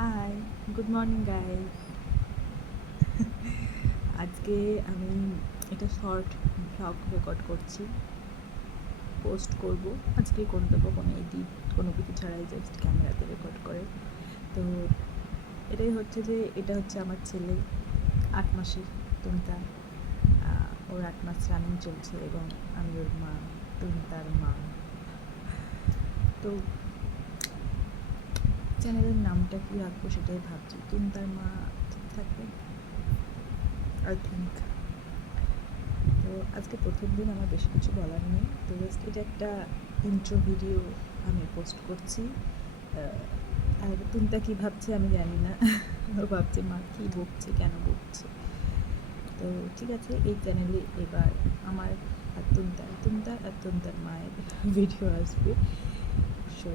High, good morning guys. আজকে আমি একটা শর্ট ভ্লগ রেকর্ড করছি, পোস্ট করব। আজকে করে দেবো, কোনো এডিট কোনো কিছু ছাড়াই, জাস্ট ক্যামেরাতে রেকর্ড করে। তো এটাই হচ্ছে যে এটা হচ্ছে আমার ছেলে, 8 মাসের তুমতা। ওর 8 মাস রানিং চলছে এবং আমি ওর মা, তুমতার মা। তো চ্যানেলের নামটা কী রাখবো সেটাই ভাবছি। তুমতার মা ঠিক থাকবে, আই থিঙ্ক। তো আজকে প্রথম দিন, আমার বেশি কিছু বলার নেই। তো জাস্ট এটা একটা ইন্ট্রো ভিডিও আমি পোস্ট করছি। আর তুমতা কী ভাবছে আমি জানি না। ও ভাবছে মা কী বকছে, কেন বকছে। তো ঠিক আছে, এই চ্যানেলে এবার আমার আর তুমতার মায়ের ভিডিও আসবে। সো